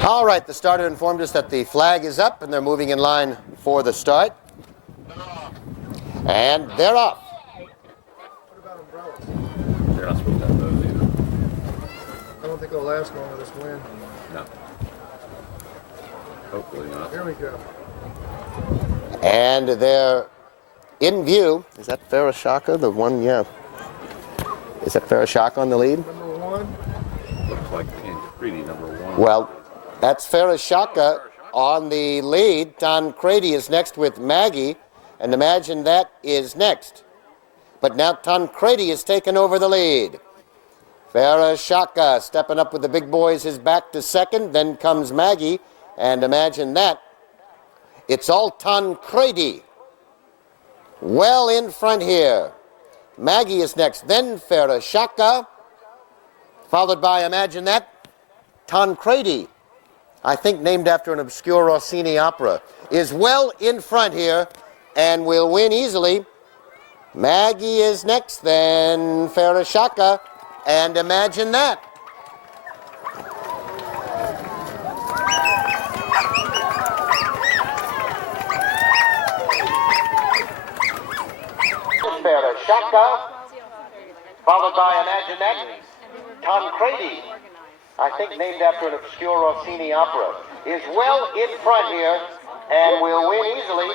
All right, the starter informed us that the flag is up and they're moving in line for the start. And they're off. What about umbrellas? They're not supposed to have those either. I don't think they'll last long with this wind. No. Hopefully not. Here we go. And they're in view. Is that Farashaka? The one, yeah. Is that Farashaka on the lead? Number one. Looks like Tancredi, number one. Well, that's Farashaka on the lead. Tancredi is next with Magee. And imagine that is next. But now Tancredi has taken over the lead. Farashaka stepping up with the big boys is back to second. Then comes Magee. And imagine that. It's all Tancredi. Well in front here. Magee is next. Then Farashaka. Followed by, imagine that, Tancredi. I think named after an obscure Rossini opera. Is well in front here. And will win easily. Magee is next, then Farashaka, and imagine that. Farashaka, followed by imagine that, Tancredi. I think named after an obscure Rossini opera. Is well in front here, and will win easily.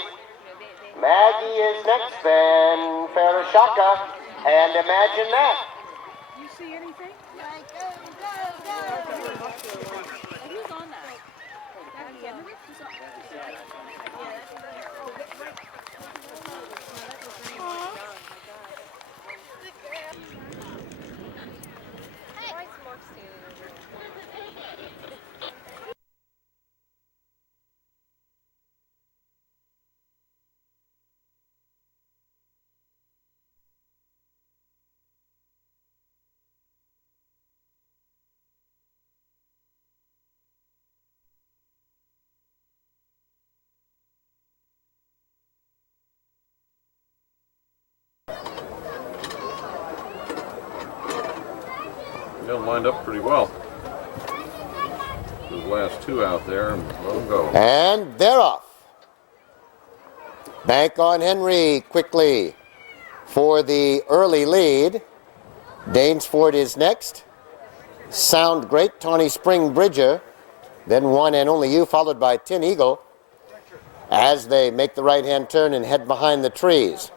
Magee is next, then Farashaka, and imagine that. You see anything? Who's on that? Kennett? They'll lined up pretty well. Those last two out there, and let them go. And they're off. Bank on Henry quickly for the early lead. Danesford is next. Sound Great, Tawny Spring Bridger. Then One and Only You, followed by Tin Eagle, as they make the right-hand turn and head behind the trees.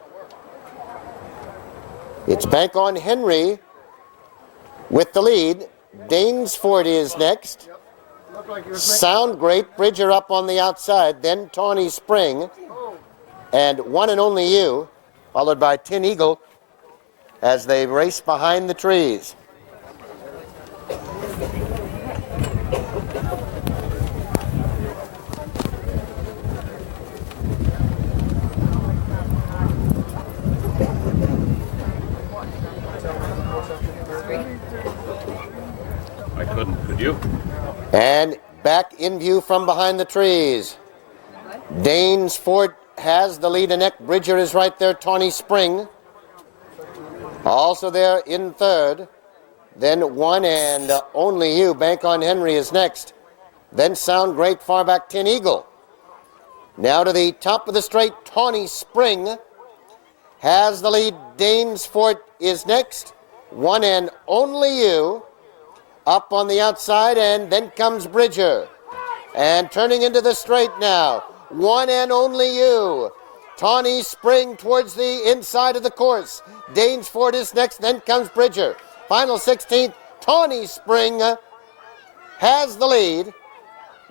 It's Bank on Henry with the lead. Danesford is next. Sound Great, Bridger up on the outside, then Tawny Spring, and One and Only You, followed by Tin Eagle, as they race behind the trees. I couldn't, could you? And back in view from behind the trees. Danesford has the lead and neck. Bridger is right there. Tawny Spring also there in third. Then One and Only You. Bank on Henry is next. Then Sound Great, far back Tin Eagle. Now to the top of the straight. Tawny Spring has the lead. Danesford is next. One and Only You up on the outside, and then comes Bridger. And turning into the straight now. One and Only You. Tawny Spring towards the inside of the course. Danesford is next, then comes Bridger. Final 16th, Tawny Spring has the lead.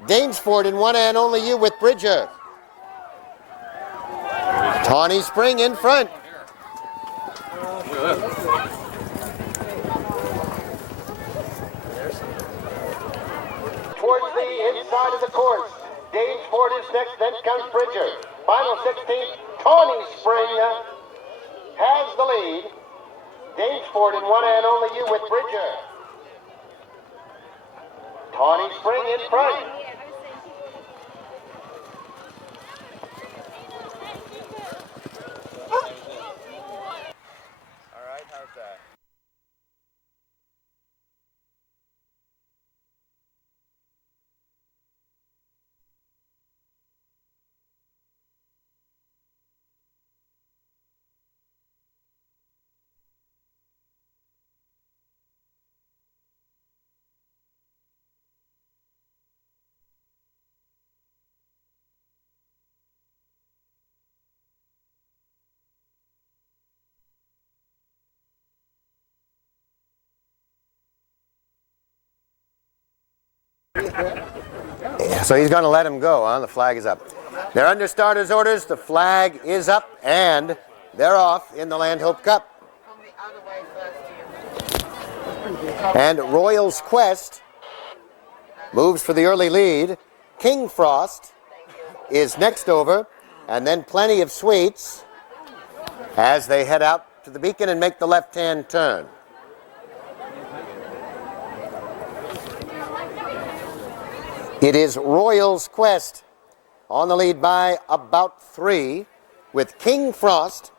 Danesford in One and Only You with Bridger. Tawny Spring in front. Look at that. Towards the inside of the course. Danesford is next, then comes Bridger. Final 16th, Tawny Spring has the lead. Danesford in One and Only You with Bridger. Tawny Spring in front. So he's going to let him go, huh? The flag is up. They're under starters' orders. The flag is up, and they're off in the Landhope Cup. And Royal's Quest moves for the early lead. King Frost is next over, and then Plenty of Sweets as they head out to the beacon and make the left-hand turn. It is Royal's Quest on the lead by about 3, with King Frost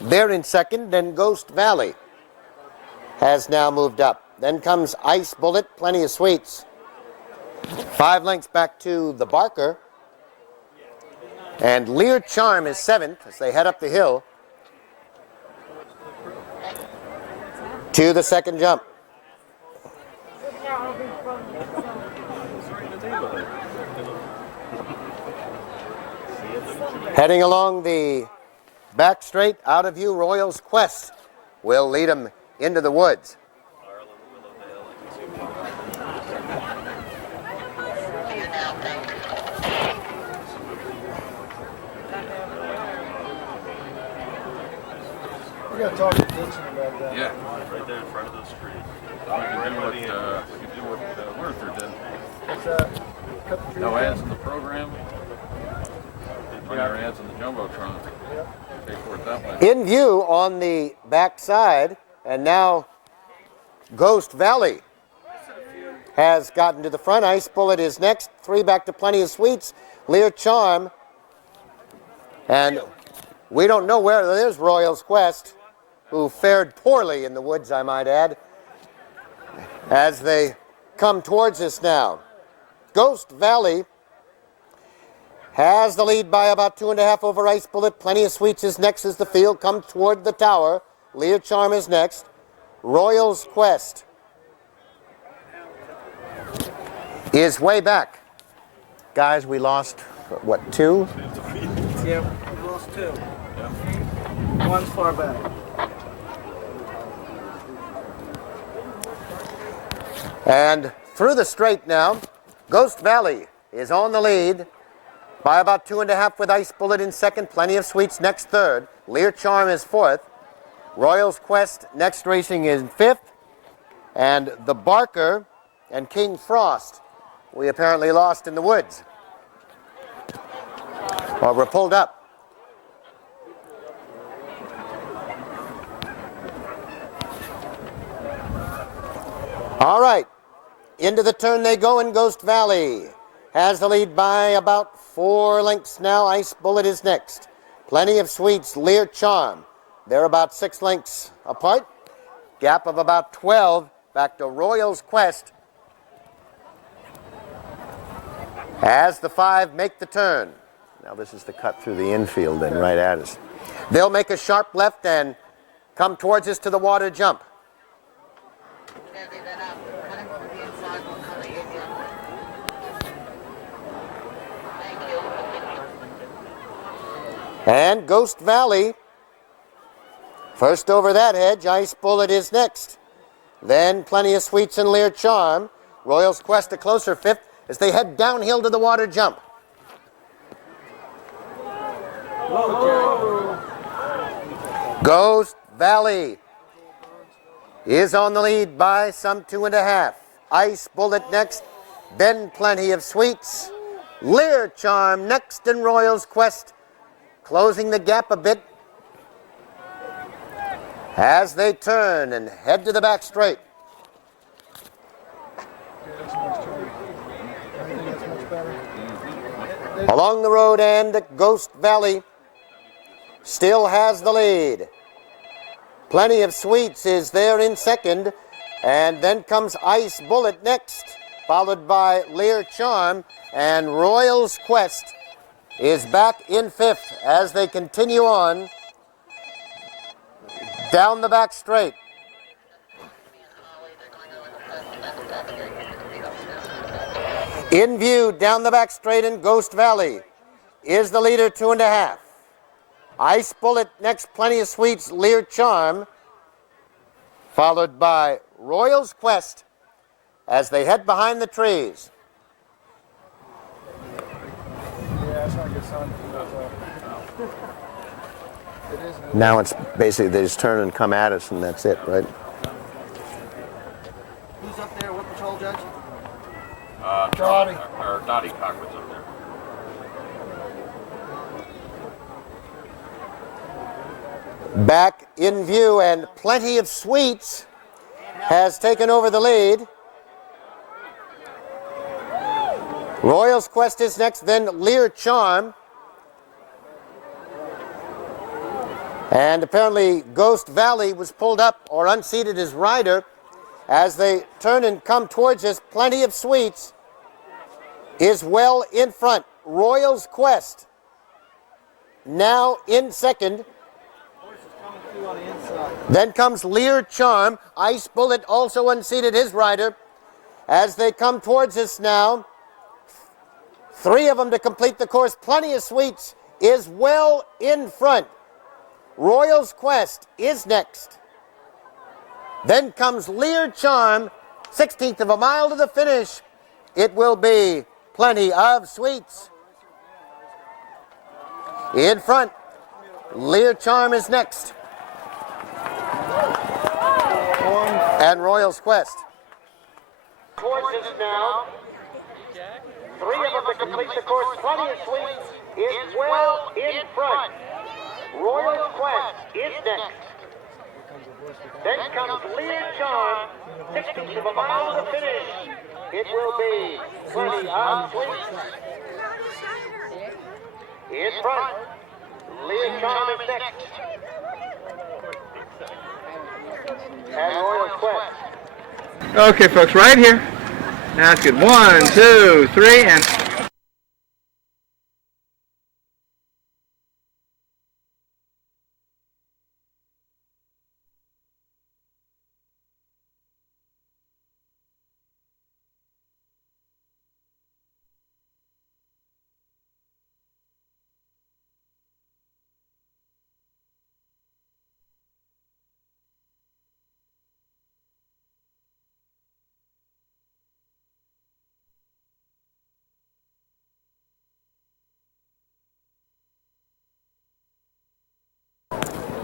there in second, and Ghost Valley has now moved up. Then comes Ice Bullet, Plenty of Sweets. 5 lengths back to the Barker. And Lear Charm is 7th as they head up the hill to the second jump. Heading along the back straight, out of view, Royal's Quest will lead them into the woods. We gotta talk to Dixon about that. Yeah. Right there in front of the street. We could do what Werther did. What's that? Cut the tree No down? ads in the program. Run your ads in the Jumbotron. Pay for it that way. In view on the back side, and now Ghost Valley has gotten to the front. Ice Bullet is next. 3 back to Plenty of Sweets. Lear Charm. And we don't know where. There's Royal's Quest, who fared poorly in the woods, I might add, as they come towards us now. Ghost Valley has the lead by about 2.5 over Ice Bullet. Plenty of Sweets is next as the field comes toward the tower. Lear Charm is next. Royal's Quest is way back. Guys, we lost, what, 2? Yeah, we lost 2. One's far back. And through the straight now, Ghost Valley is on the lead by about 2.5 with Ice Bullet in second. Plenty of Sweets next third. Lear Charm is 4th. Royal's Quest next racing in 5th. And the Barker and King Frost we apparently lost in the woods. Or were pulled up. All right, into the turn they go, and Ghost Valley has the lead by about 4 lengths now. Ice Bullet is next. Plenty of Sweets, Lear Charm. They're about 6 lengths apart. Gap of about 12 back to Royal's Quest as the 5 make the turn. Now this is the cut through the infield and right at us. They'll make a sharp left and come towards us to the water jump. And Ghost Valley, first over that hedge. Ice Bullet is next. Then Plenty of Sweets and Lear Charm. Royal's Quest a closer 5th as they head downhill to the water jump. Ghost Valley is on the lead by some 2.5. Ice Bullet next, then Plenty of Sweets. Lear Charm next, and Royal's Quest closing the gap a bit as they turn and head to the back straight. Along the road, and Ghost Valley still has the lead. Plenty of Sweets is there in second, and then comes Ice Bullet next, followed by Lear Charm, and Royal's Quest is back in 5th as they continue on down the back straight. In view down the back straight in Ghost Valley is the leader, 2.5. Ice Bullet next, Plenty of Sweets, Lear Charm, followed by Royal's Quest, as they head behind the trees. Yeah, that's not a good sign. It is. Now it's basically they just turn and come at us, and that's it, right? Who's up there? What patrol judge? Dottie. Or Dottie Cockwood's up there. Back in view, and Plenty of Sweets has taken over the lead. Royal's Quest is next, then Lear Charm. And apparently Ghost Valley was pulled up or unseated his rider. As they turn and come towards us, Plenty of Sweets is well in front. Royal's Quest now in second. On the inside. Then comes Lear Charm. Ice Bullet also unseated his rider. As they come towards us now, 3 of them to complete the course. Plenty of Sweets is well in front. Royal's Quest is next. Then comes Lear Charm, 16th of a mile to the finish. It will be Plenty of Sweets. In front, Lear Charm is next. And Royal's Quest. Towards us now. 3 of them to complete the course. Plenty of Sweets is well in front. Royal's Quest is next. Then comes Lear Charm, 16th of a mile to finish. It will be Plenty of Sweets. In front, Lear Charm is next. And Royal's Quest. Okay, folks, right here. Now it's good. 1, 2, 3, and...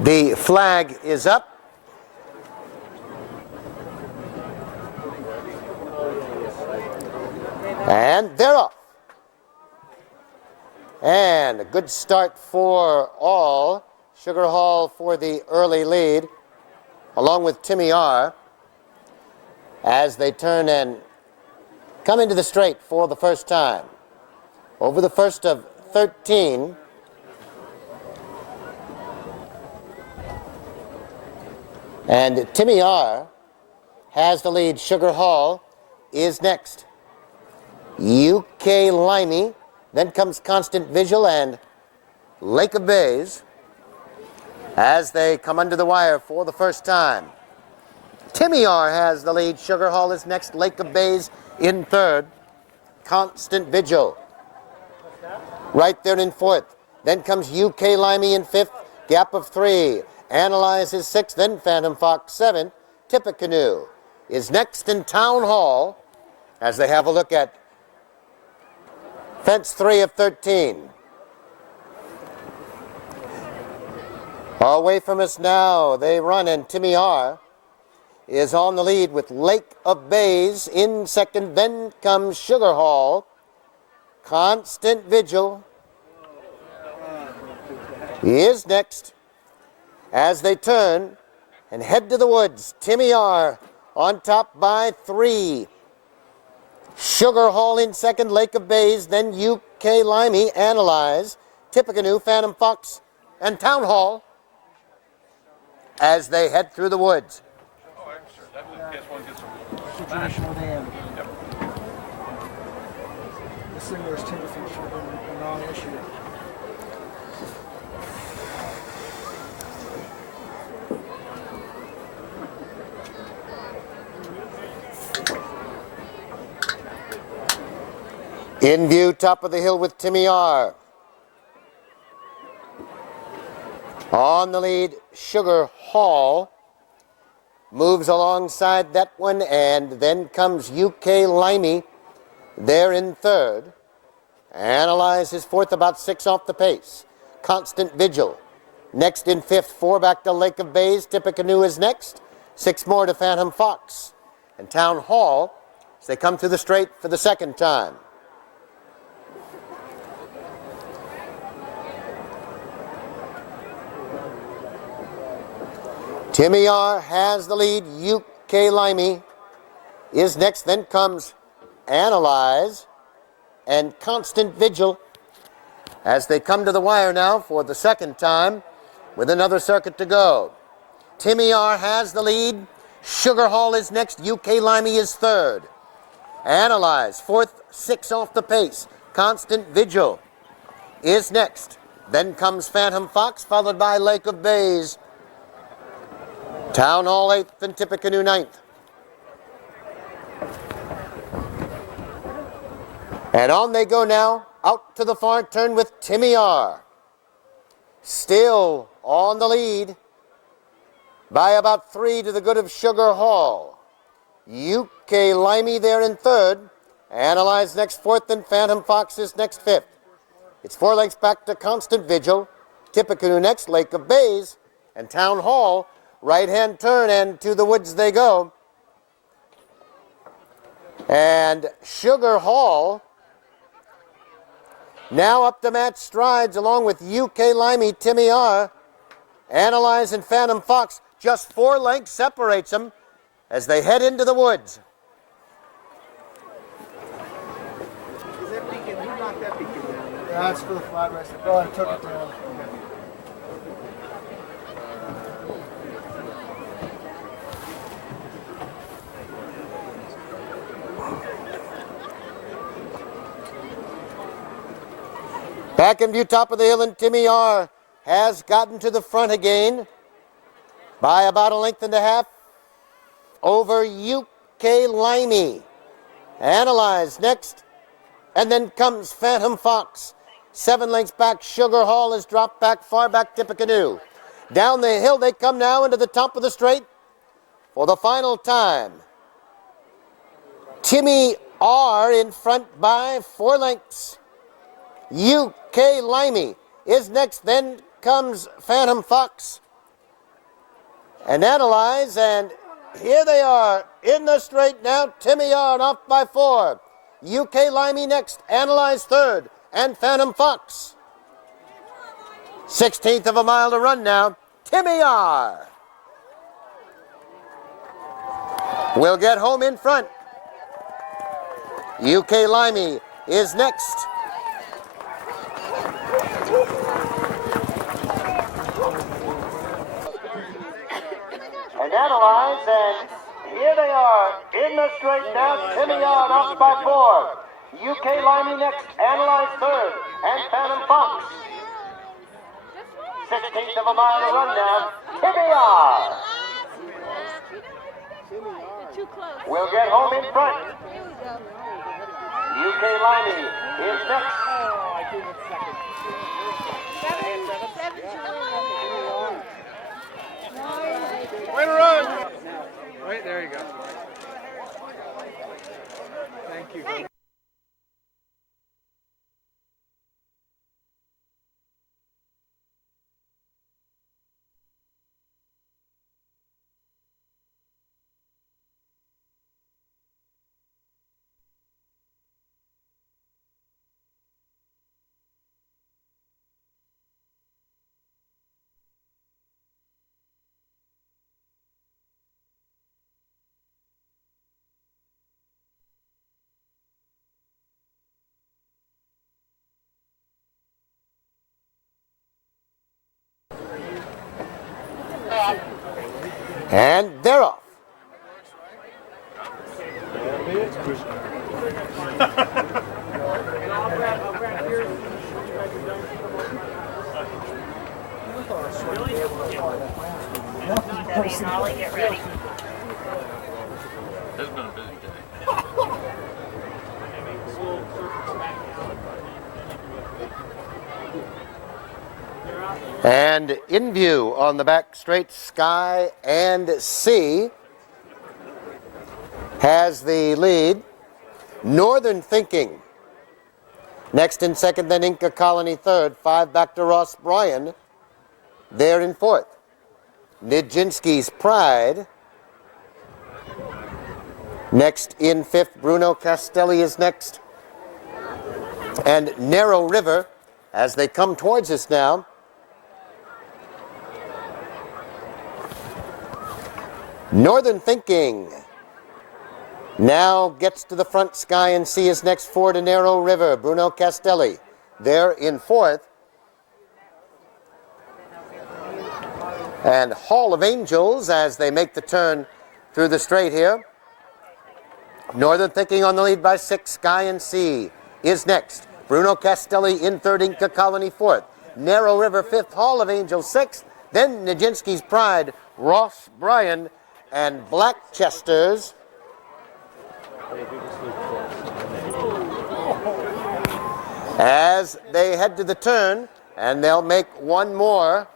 The flag is up. And they're off. And a good start for all. Sugar Hall for the early lead, along with Timmy R, as they turn and come into the straight for the first time. Over the first of 13. And Timmy R has the lead. Sugar Hall is next. UK Limey. Then comes Constant Vigil and Lake of Bays as they come under the wire for the first time. Timmy R has the lead. Sugar Hall is next. Lake of Bays in third. Constant Vigil right there in fourth. Then comes UK Limey in fifth. Gap of 3. Analyze is 6th, then Phantom Fox 7th. Tippecanoe is next in Town Hall as they have a look at fence 3 of 13. Away from us now, they run, and Timmy R is on the lead with Lake of Bays in second. Then comes Sugar Hall. Constant Vigil is next. As they turn and head to the woods, Timmy R on top by 3. Sugar Hall in second, Lake of Bays, then UK Limey, Analyze, Tippecanoe, Phantom Fox, and Town Hall as they head through the woods. Oh, sure. That was, guess one gets some Situation with him. This thing was Timothy should have been a non-issue. In view, top of the hill with Timmy R. On the lead, Sugar Hall. moves alongside that one, and then comes UK Limey there in third. Analyze his fourth, about 6 off the pace. Constant Vigil next in fifth. 4 back to Lake of Bays. Tippecanoe is next. 6 more to Phantom Fox. And Town Hall as they come through the straight for the second time. Timmy R has the lead. UK Limey is next. Then comes Analyze and Constant Vigil as they come to the wire now for the second time with another circuit to go. Timmy R has the lead. Sugar Hall is next. UK Limey is third. Analyze, fourth, 6 off the pace. Constant Vigil is next. Then comes Phantom Fox, followed by Lake of Bays. Town Hall 8th and Tippecanoe 9th. And on they go now, out to the far turn with Timmy R. Still on the lead by about 3 to the good of Sugar Hall. UK Limey there in third. Analyze next fourth, and Phantom Fox is next fifth. It's 4 lengths back to Constant Vigil. Tippecanoe next, Lake of Bays, and Town Hall. Right-hand turn, and to the woods they go. And Sugar Hall now up to match strides along with UK Limey, Timmy R. Analyze and Phantom Fox. Just 4 lengths separates them as they head into the woods. Is that beacon? Who knocked that beacon down? Yeah, that's for the flat race. They probably took it down. Back in view, top of the hill, and Timmy R has gotten to the front again by about 1.5 lengths over UK Limey. Analyze next, and then comes Phantom Fox. 7 lengths back, Sugar Hall is dropped back, far back Tippecanoe. Down the hill they come now into the top of the straight for the final time. Timmy R in front by 4 lengths. UK Limey is next, then comes Phantom Fox. And Analyze, and here they are in the straight now. Timmy R off by 4. UK Limey next, Analyze third, and Phantom Fox. 1/16 of a mile to run now. Timmy R will get home in front. UK Limey is next. And Analyze, and here they are in the straight now. Timmy R off by 4. UK Limey next, Analyze third, and Phantom Fox. 1/16 of a mile to run now. Timmy R Too close. will get home in front. Here we go. UK Limey is next. Way to run! Right, there you go. Thank you. And they're off. Holly, get ready. It's been a busy day. And in view on the back straight, Sky and Sea. has the lead. Northern Thinking next in second, then Inca Colony third. 5 back to Ross Bryan. There in fourth. Nijinsky's Pride. Next in fifth, Bruno Castelli is next. And Narrow River, as they come towards us now. Northern Thinking now gets to the front. Sky and Sea is next. 4 to Narrow River. Bruno Castelli there in fourth. And Hall of Angels as they make the turn through the straight here. Northern Thinking on the lead by 6. Sky and Sea is next. Bruno Castelli in third. Inca Colony fourth. Narrow River fifth. Hall of Angels sixth. Then Nijinsky's Pride, Ross Bryan, and Blackchester's. As they head to the turn, and they'll make one more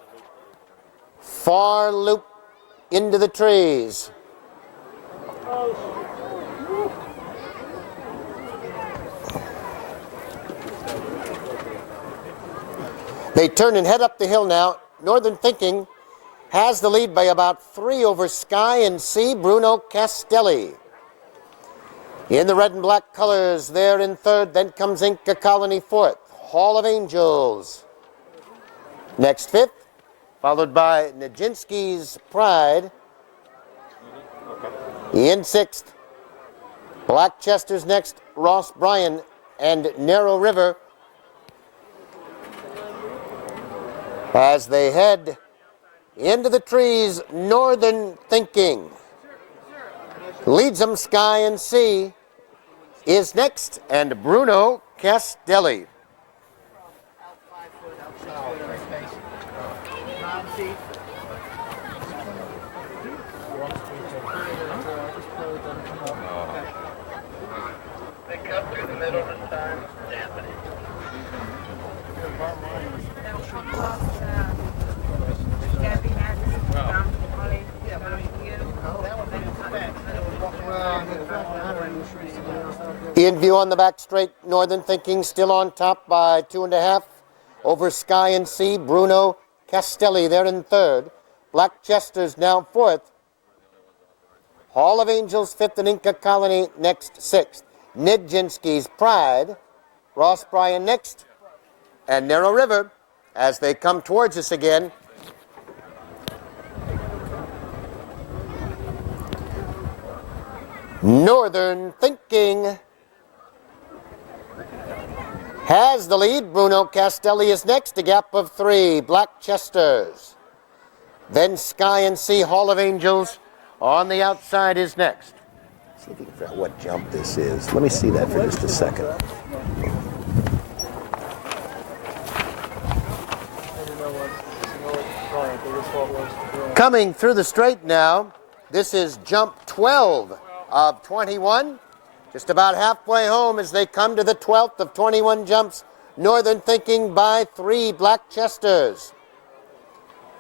far loop into the trees. They turn and head up the hill now. Northern Thinking has the lead by about 3 over Sky and Sea. Bruno Castelli in the red and black colors there in third. Then comes Inca Colony fourth. Hall of Angels next fifth, followed by Nijinsky's Pride in sixth. Blackchester's next. Ross Bryan and Narrow River as they head into the trees. Northern Thinking leads them. Sky and Sea is next, and Bruno Castelli. In view on the back straight, Northern Thinking still on top by 2.5 over Sky and Sea. Bruno Castelli there in third. Blackchester's now fourth. Hall of Angels fifth, and Inca Colony next sixth. Nijinsky's Pride, Ross Bryan next, and Narrow River as they come towards us again. Northern Thinking has the lead. Bruno Castelli is next, a gap of 3. Blackchester's. Then Sky and Sea. Hall of Angels on the outside is next. See if you can figure out what jump this is. Let me see that for just a second. Coming through the straight now, this is jump 12 of 21. Just about halfway home as they come to the 12th of 21 jumps. Northern Thinking by 3. Blackchester's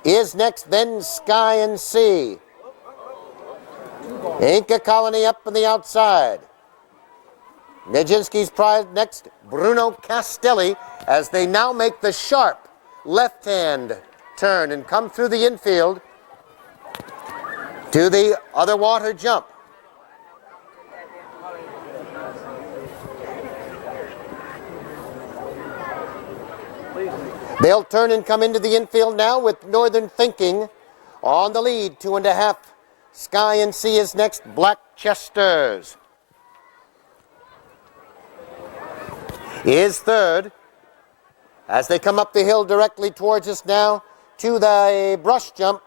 is next, then Sky and Sea. Inca Colony up on the outside. Nijinsky's Pride next. Bruno Castelli as they now make the sharp left-hand turn and come through the infield to the other water jump. They'll turn and come into the infield now with Northern Thinking on the lead. 2.5. Sky and Sea is next. Blackchester's is third as they come up the hill directly towards us now to the brush jump.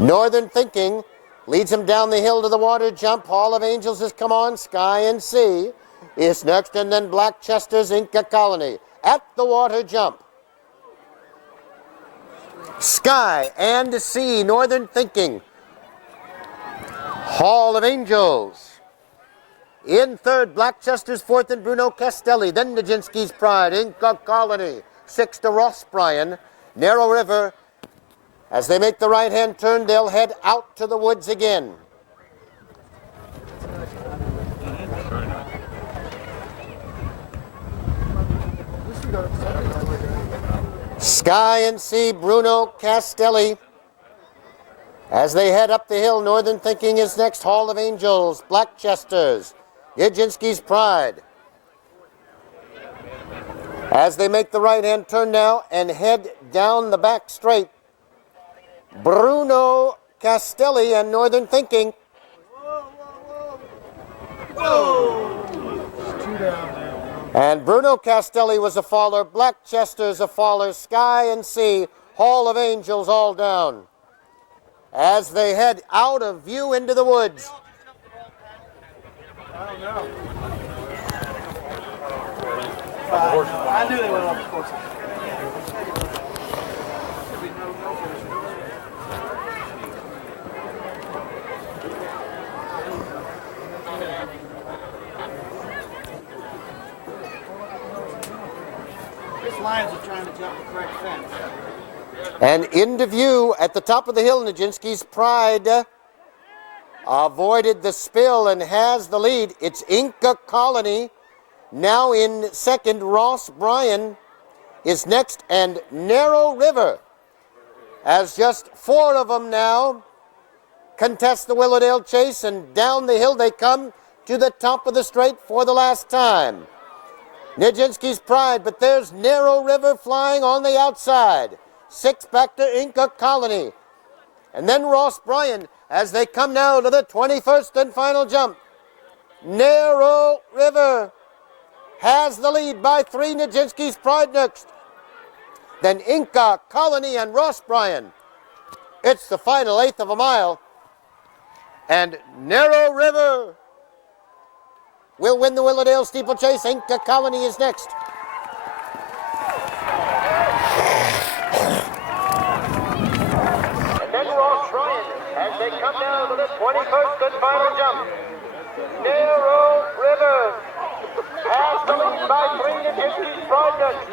Northern Thinking leads them down the hill to the water jump. Hall of Angels has come on. Sky and Sea is next, and then Blackchester's Inca Colony at the water jump. Sky and Sea. Northern Thinking. Hall of Angels in third. Blackchester's fourth, and Bruno Castelli. Then Nijinsky's Pride. Inca Colony sixth to Ross Bryan. Narrow River. As they make the right-hand turn, they'll head out to the woods again. Sky and Sea, Bruno Castelli. As they head up the hill, Northern Thinking is next. Hall of Angels, Blackchesters, Yajinski's Pride. As they make the right-hand turn now and head down the back straight, Bruno Castelli and Northern Thinking. And Bruno Castelli was a faller, Blackchester's a faller, Sky and Sea, Hall of Angels all down. As they head out of view into the woods. I don't know. I knew they went off the course. These lions are trying to jump the correct fence. And into view at the top of the hill, Nijinsky's Pride avoided the spill and has the lead. It's Inca Colony. Now in second, Ross Bryan is next, and Narrow River, as just four of them now contest the Willowdale Chase, and down the hill they come to the top of the straight for the last time. Nijinsky's Pride, but there's Narrow River flying on the outside. Six back to Inca Colony. And then Ross Bryan as they come now to the 21st and final jump. Narrow River has the lead by 3. Nijinsky's Pride next. Then Inca Colony and Ross Bryan. It's the final eighth of a mile. And Narrow River will win the Willowdale Steeplechase. Inca Colony is next. Ross Bryan as they come down to the 21st and final jump. Narrow River has the lead by 3. Nijinsky's Pride next.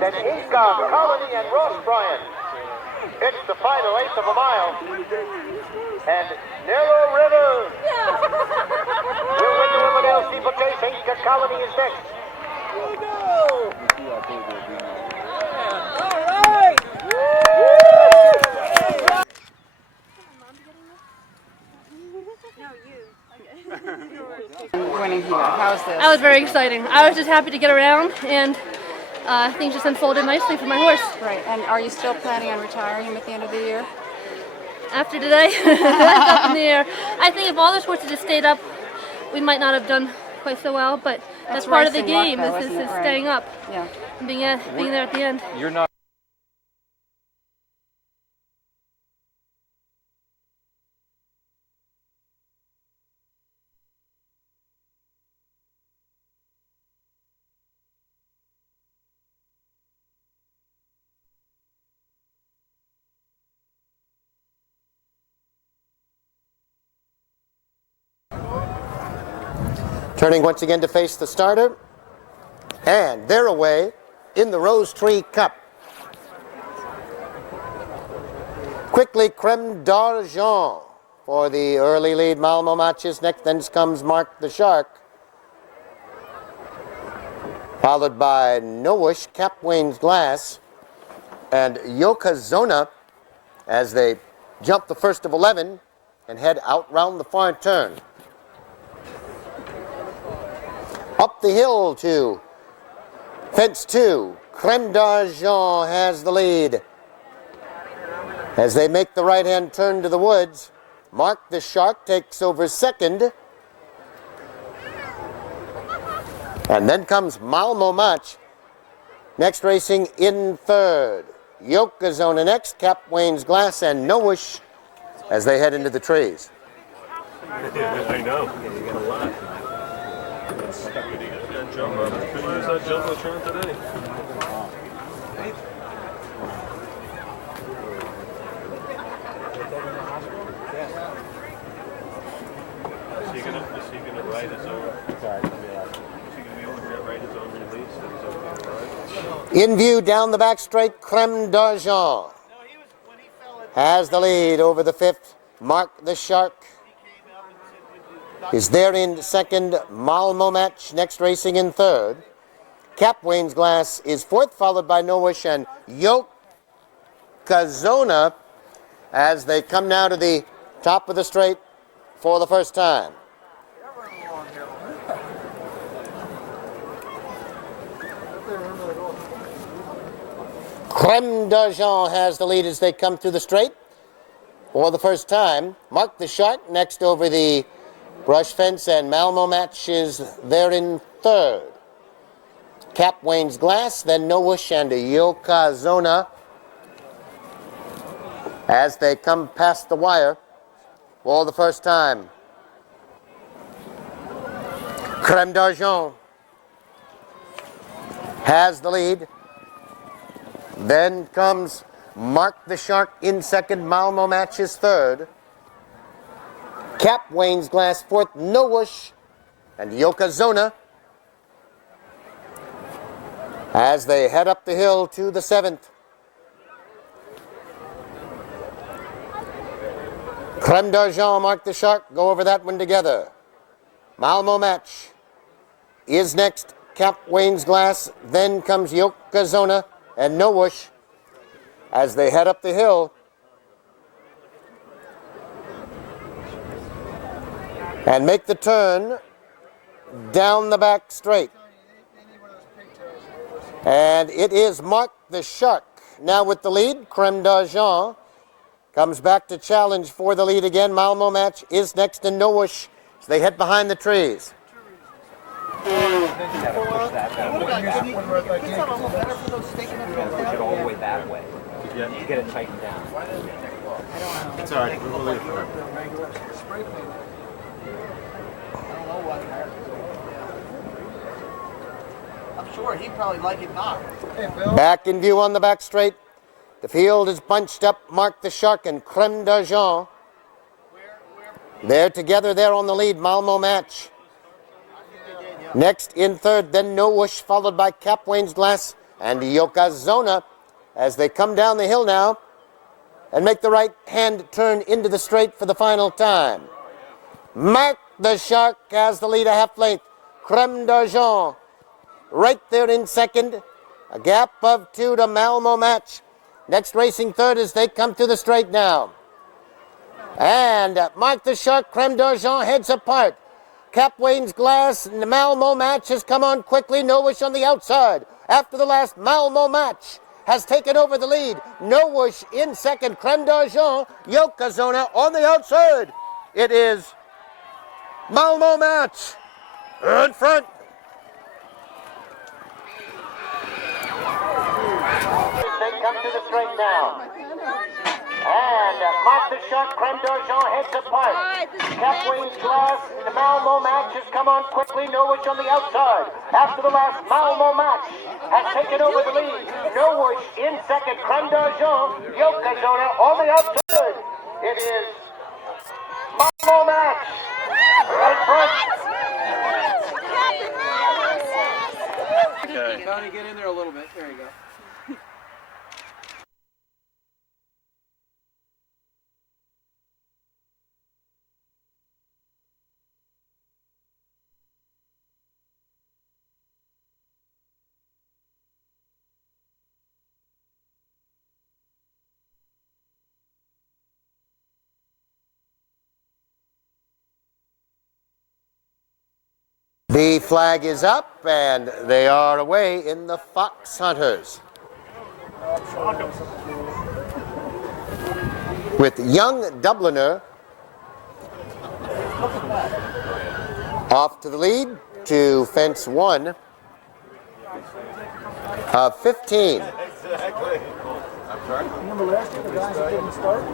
Then Inca Colony and Ross Bryan. It's the final eighth of a mile. And Narrow River will win the Willowdale Steeplechase. Inca Colony is next. All right! Winning here. How's this? That was very exciting. I was just happy to get around, and things just unfolded nicely for my horse. Right. And are you still planning on retiring him at the end of the year? After today, that's up in the air. I think if all the horses had stayed up, we might not have done quite so well, but that's part of the racing luck, game, though, is isn't it? Right. staying up, Yeah. and being there at the end. You're not. Turning once again to face the starter. And they're away in the Rose Tree Cup. Quickly, Creme d'Argent for the early lead. Malmo matches next. Then comes Mark the Shark. Followed by Nowish, Capwain's Glass, and Yokozuna as they jump the first of 11 and head out round the far turn. Up the hill to fence 2. Creme d'Argent has the lead. As they make the right-hand turn to the woods, Mark the Shark takes over second. And then comes Malmo Match. Next racing in third. Yokozuna next, Capwain's Glass, and Nowish as they head into the trees. I know. You got a lot. Jumbo. Couldn't use that Jumbotron today. Is he gonna ride his own? Is he gonna be able to ride his own release that he's okay to ride? In view down the back straight, Creme d'Argent has the lead over the 5th. Mark the Shark is there in second. Malmo Match next racing in third. Cap Wayne's Glass is fourth, followed by Nowish and Yokozuna as they come now to the top of the straight for the first time. Creme d'Argent has the lead as they come through the straight for the first time. Mark the Shark next over the brush fence, and Malmo Match is there in third. Cap Wayne's Glass, then Nowish and Yokozuna as they come past the wire for the first time. Creme d'Argent has the lead. Then comes Mark the Shark in second. Malmo Match is third. Cap Wayne's Glass fourth. Nowish and Yokozuna as they head up the hill to the seventh. Creme d'Argent, Mark the Shark go over that one together. Malmo Match is next. Cap Wayne's Glass. Then comes Yokozuna and Nowish as they head up the hill. And make the turn down the back straight. And it is Mark the Shark now with the lead. Creme d'Argent comes back to challenge for the lead again. Malmo Match is next to Nowish as they head behind the trees. Push it all the way that way. Yeah. You get it tightened down. It's all right. We'll leave it for I'm sure he'd probably like it not. Hey, Bill. Back in view on the back straight. The field is bunched up. Mark the Shark and Creme d'Argent. They're together there on the lead. Malmo Match next in third, then Nowish, followed by Cap Wayne's Glass and Yokozuna as they come down the hill now and make the right-hand turn into the straight for the final time. Mark the Shark has the lead a half length. Creme d'Argent right there in second. A gap of 2 to Malmo Match. Next racing third as they come to the straight now. And Mark the Shark, Creme d'Argent heads apart. Cap Wayne's Glass and the Malmo Match has come on quickly. Nowish on the outside. After the last, Malmo Match has taken over the lead. Nowish in second. Creme d'Argent, Yokozuna on the outside. It is Malmo Match in front. They come to the straight now. And Mark the Shark, Creme d'Argent heads apart. Cap Wayne's Glass, the Malmo Match has come on quickly. Nowish on the outside. After the last, Malmo Match has taken over the lead. Nowish in second. Creme d'Argent, Yokozuna on the outside. It is Malmo Match right front. Okay. Tony, get in there a little bit. There you go. The flag is up, and they are away in the Foxhunters. With young Dubliner off to the lead to fence 1 of 15. Exactly. I'm sorry? Remember last year the guys that didn't start?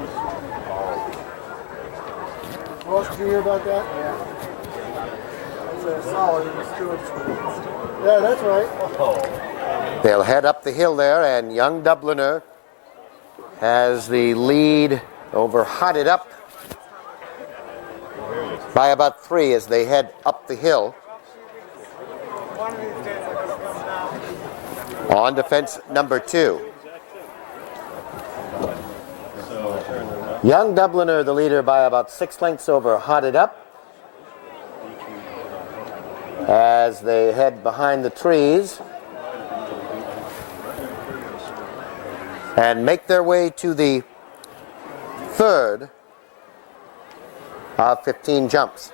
Ross, did you hear about that? Yeah. Solid in the stewards. Yeah, that's right. They'll head up the hill there, and young Dubliner has the lead over Hotted Up by about 3 as they head up the hill. On to fence number 2. Young Dubliner, the leader, by about 6 lengths over Hotted Up as they head behind the trees. and make their way to the third of 15 jumps.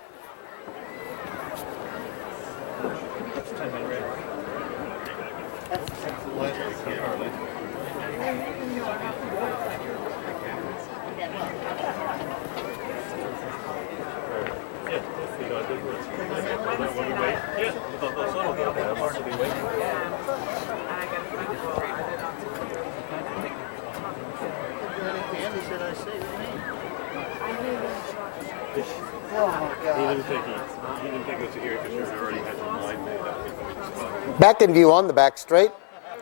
He didn't think it was here because you already had your mind made up. Back in view on the back straight.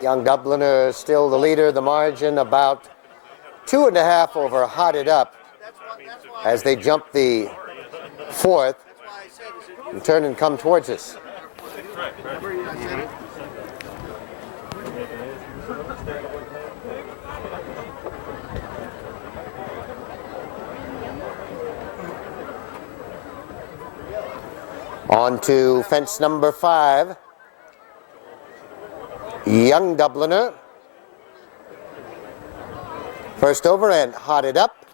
Young Dubliner still the leader. The margin about 2.5 over Hotted Up as they jump the fourth and turn and come towards us. On to fence number 5. Young Dubliner. First over and Hotted Up.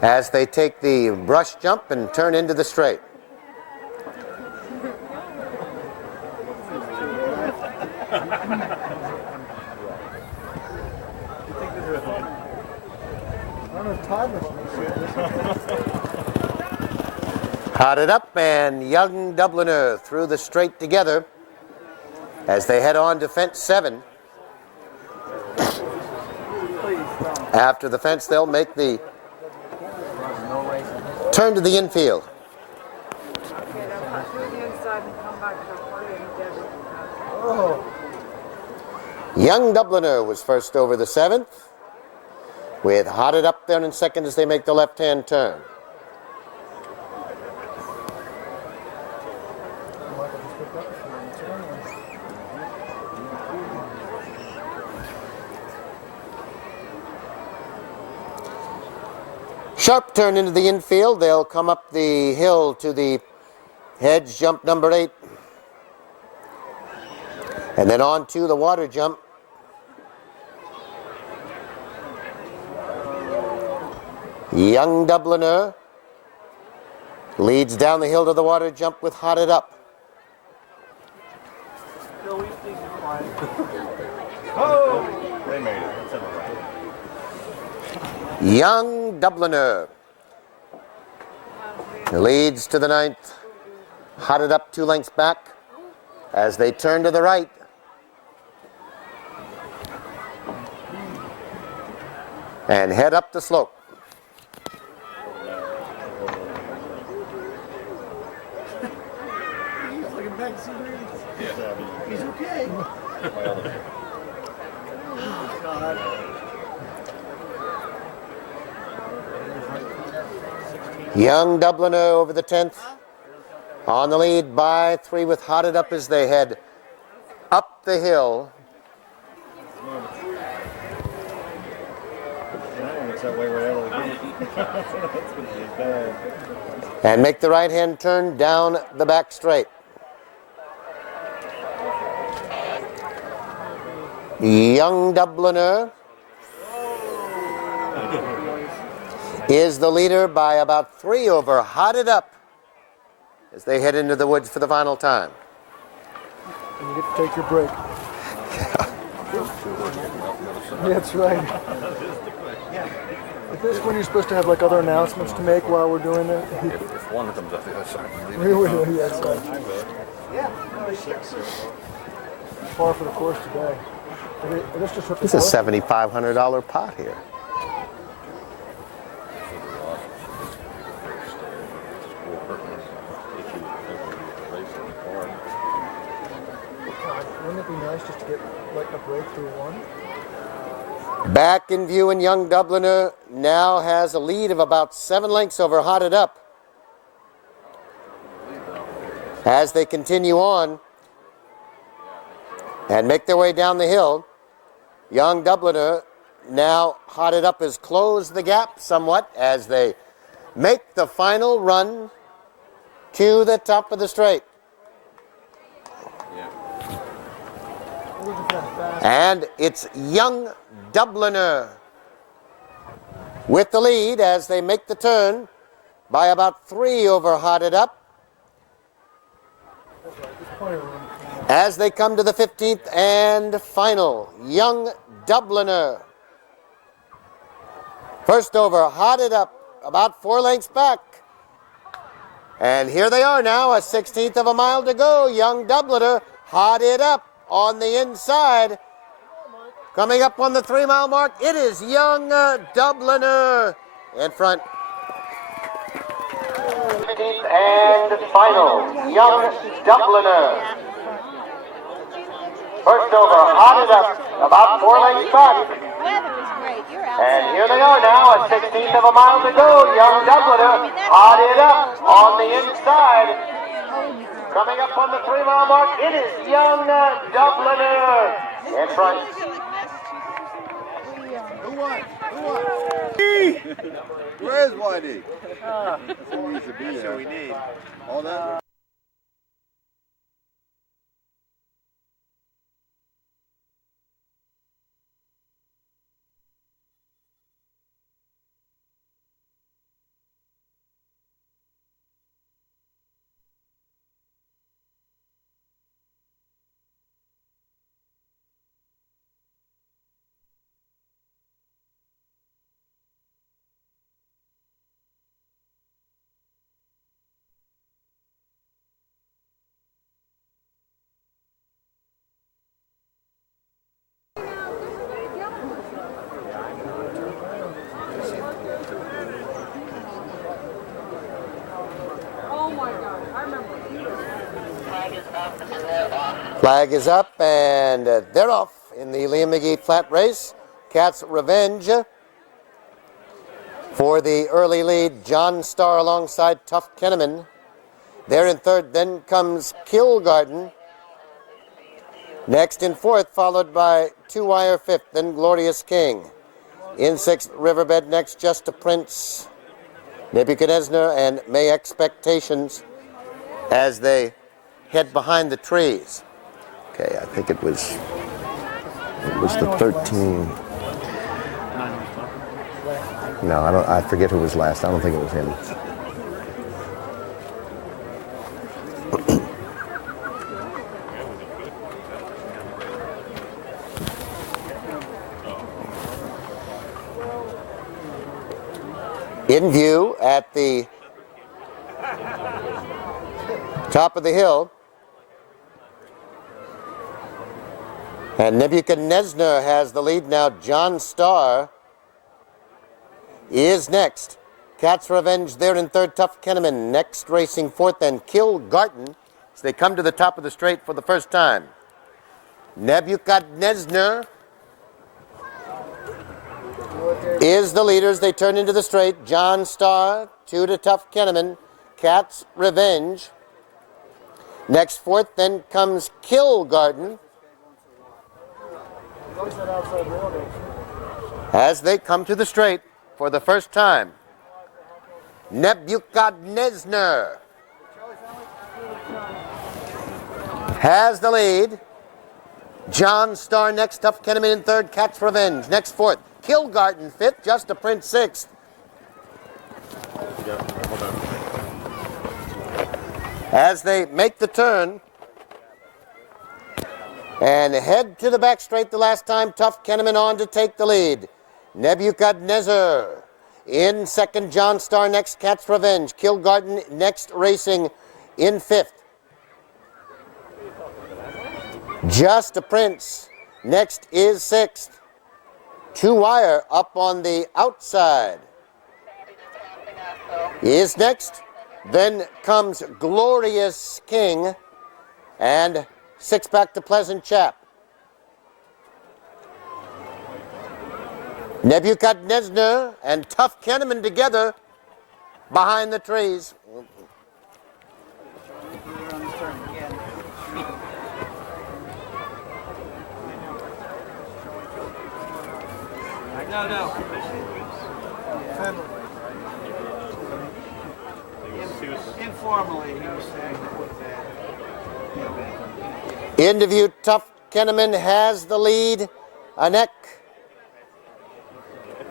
As they take the brush jump and turn into the straight. Hotted Up and Young Dubliner through the straight together as they head on to fence 7. After the fence, they'll make the turn to the infield. Young Dubliner was first over the 7th, with Hotted Up there in second as they make the left-hand turn. Sharp turn into the infield. They'll come up the hill to the hedge jump number 8. And then on to the water jump. Young Dubliner leads down the hill to the water jump with Hotted Up. They made it. That's all right. Young Dubliner leads to the 9th. Hotted Up 2 lengths back as they turn to the right. And head up the slope. He's okay. God. Young Dubliner over the 10th. On the lead by 3 with Hotted Up as they head up the hill. And make the right-hand turn down the back straight. Young Dubliner is the leader by about 3 over Hotted Up as they head into the woods for the final time. And you get to take your break. That's right. Is this when you're supposed to have like other announcements to make while we're doing it? If one comes up the other side, Yes, far for the course today. This is a $7,500 pot here. Wouldn't it be nice just to get like a breakthrough one? Back in view, and Young Dubliner now has a lead of about 7 lengths over Hotted Up. As they continue on and make their way down the hill, Young Dubliner, now Hotted Up, has closed the gap somewhat as they make the final run to the top of the straight. yeah, And it's Young Dubliner with the lead as they make the turn by about 3 over Hotted Up. As they come to the 15th and final, Young Dubliner. First over, Hotted Up, about 4 lengths back. And here they are now, a 16th of a mile to go. Young Dubliner, Hotted Up on the inside. Coming up on the 3-mile mark, it is Young Dubliner in front. 15th and final, Young Dubliner. First over, Hotted Up, about 4 lengths back. And here they are now, a 16th of a mile to go. Young Dubliner, Hotted Up on the inside. Coming up on the 3-mile mark, it is Young Dubliner in front. Who won? Where is Whitey? That's all needs to be there. That's what we need. All that. Flag is up, and they're off in the Liam Magee flat race. Cat's Revenge for the early lead. John Starr alongside Tough Kenneman. There in third, then comes Kilgarden. Next in fourth, followed by Two Wire fifth, then Glorious King. In sixth, Riverbed. Next, Just a Prince, Nebuchadnezzar, and May Expectations as they head behind the trees. Okay, I think it was the 13. No, I forget who was last. I don't think it was him. In view at the top of the hill. And Nebuchadnezzar has the lead now. John Starr is next. Cat's Revenge there in third. Tough Kenneman next, racing fourth, and Kilgarden as they come to the top of the straight for the first time. Nebuchadnezzar is the leader as they turn into the straight. John Starr, 2 to Tough Kenneman. Cat's Revenge. Next fourth, then comes Kilgarden as they come to the straight for the first time. Nebuchadnezzar has the lead. John Starr next, Tough Kenneman in third, Cat's Revenge next fourth. Kilgarden fifth, Just a Prince sixth. As they make the turn and head to the back straight the last time, Tough Kenneman on to take the lead. Nebuchadnezzar in second, John Starr next, Cat's Revenge. Kilgarden next, racing in fifth. Just a Prince next is sixth. Two Wire up on the outside is next. Then comes Glorious King and six back to Pleasant Chap. Nebuchadnezzar and Tough Kenneman together behind the trees. No. Informally, he was saying that. Into view, Tough Kenneman has the lead. A neck.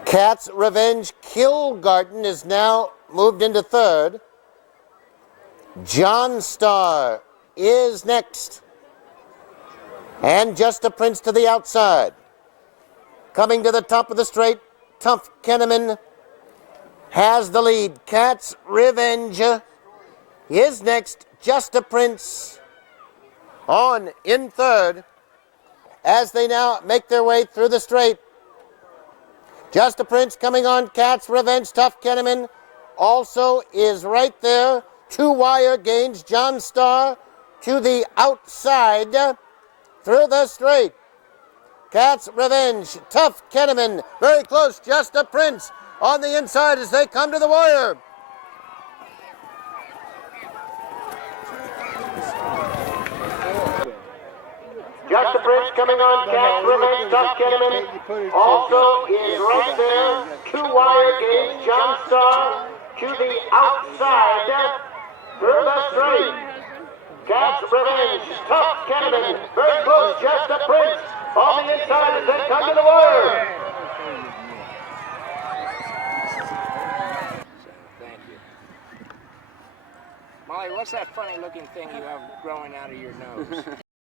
Cat's Revenge Kilgarden is now moved into third. John Star is next. And Just a Prince to the outside. Coming to the top of the straight, Tough Kenneman has the lead. Cat's Revenge is next. Just a Prince on in third as they now make their way through the straight. Just a Prince coming on. Cat's Revenge. Tough Kenneman also is right there. 2 wire gains. John Star to the outside through the straight. Cat's Revenge. Tough Kenneman very close. Just a Prince on the inside as they come to the wire. Just a Prince coming on. Cat's Revenge. Tough Kenneman also is right there. 2 wire gains. John Star to the outside through the straight. Cat's Revenge. Tough Kenneman very close. Just a Prince on the inside as they come to the wire. Thank you. Molly, what's that funny looking thing you have growing out of your nose?